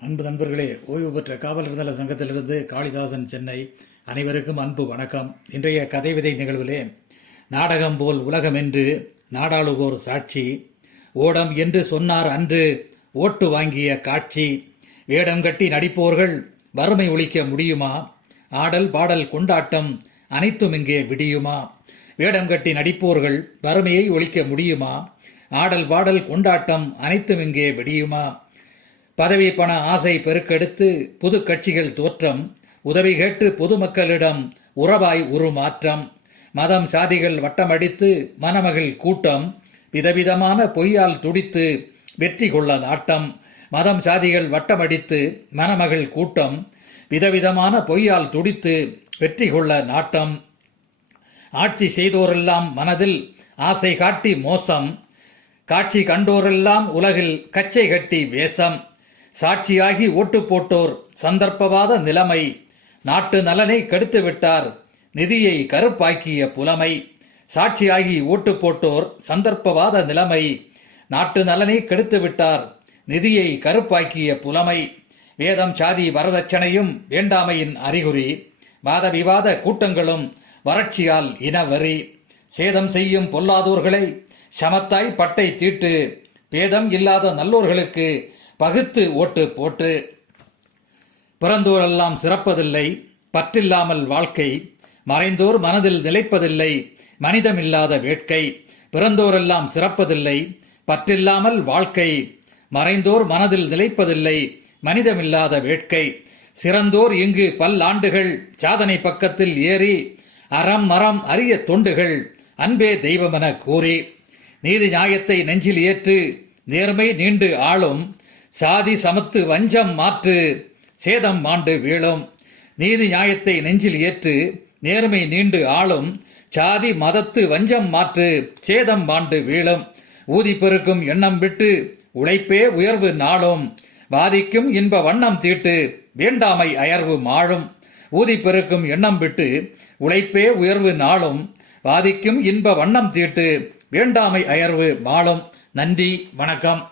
அன்பு நண்பர்களே, ஓய்வு பெற்ற காவலர் நல சங்கத்திலிருந்து காளிதாசன், சென்னை. அனைவருக்கும் அன்பு வணக்கம். இன்றைய கதை விதை நிகழ்விலே நாடகம் போல் உலகம் என்று நாடாளுவோர் சாட்சி, ஓடம் என்று சொன்னார் அன்று ஓட்டு வாங்கிய காட்சி, வேடம் கட்டி நடிப்போர்கள் வறுமை ஒழிக்க முடியுமா, ஆடல் பாடல் கொண்டாட்டம் அனைத்தும் இங்கே விடியுமா. வேடம் கட்டி நடிப்போர்கள் வறுமையை ஒழிக்க முடியுமா, ஆடல் பாடல் கொண்டாட்டம் அனைத்தும் இங்கே விடியுமா. பதவி பண ஆசை பெருக்கெடுத்து புது கட்சிகள் தோற்றம், உதவி கேட்டு பொதுமக்களிடம் உறவாய் உருமாற்றம், மதம் சாதிகள் வட்டமடித்து மணமகள் கூட்டம், விதவிதமான பொய்யால் துடித்து வெற்றி கொள்ள நாட்டம். மதம் சாதிகள் வட்டமடித்து மணமகள் கூட்டம், விதவிதமான பொய்யால் துடித்து வெற்றி கொள்ள நாட்டம். ஆட்சி செய்தோரெல்லாம் மனதில் ஆசை காட்டி மோசம், காட்சி கண்டோரெல்லாம் உலகில் கச்சை கட்டி வேஷம். சாட்சியாகி ஓட்டு போட்டோர் சந்தர்ப்பவாத நிலைமை, நாட்டு நலனை கெடுத்து விட்டார் நிதியை கருப்பாக்கிய புலமை. சாட்சியாகி ஓட்டு போட்டோர் சந்தர்ப்பவாத நிலைமை, நாட்டு நலனை கெடுத்து விட்டார் நிதியை கருப்பாக்கிய புலமை. வேதம் சாதி வரதட்சணையும் வேண்டாமையின் அறிகுறி, வாத விவாத கூட்டங்களும் வறட்சியால் இனவரி. சேதம் செய்யும் பொல்லாதோர்களை சமத்தாய் பட்டை தீட்டு, பேதம் இல்லாத நல்லோர்களுக்கு பகுத்து ஓட்டு போட்டு. பிறந்தோரெல்லாம் சிறப்பதில்லை பற்றில்லாமல் வாழ்க்கை, மறைந்தோர் மனதில் நிலைப்பதில்லை மனிதமில்லாத வேட்கை. பிறந்தோரெல்லாம் சிறப்பதில்லை பற்றில்லாமல் வாழ்க்கை, மறைந்தோர் மனதில் நிலைப்பதில்லை மனிதமில்லாத வேட்கை. சிறந்தோர் இங்கு பல்லாண்டுகள் சாதனை பக்கத்தில் ஏறி, அறம் மரம் அரிய தொண்டுகள் அன்பே தெய்வமென கூறி. நீதி நியாயத்தை நெஞ்சில் ஏற்று நேர்மை நீண்டு ஆளும், சாதி சமத்து வஞ்சம் மாற்று சேதம் மாண்டு வீழும். நீதி நியாயத்தை நெஞ்சில் ஏற்று நேர்மை நீண்டு ஆளும், சாதி மதத்து வஞ்சம் மாற்று சேதம் மாண்டு வீழும். ஊதி பெருக்கும் எண்ணம் விட்டு உழைப்பே உயர்வு நாளும், வாதிக்கும் இன்ப வண்ணம் தீட்டு வேண்டாமை அயர்வு மாழும். ஊதி பெருக்கும் எண்ணம் விட்டு உழைப்பே உயர்வு நாளும், வாதிக்கும் இன்ப வண்ணம் தீட்டு வேண்டாமை அயர்வு மாளும். நன்றி, வணக்கம்.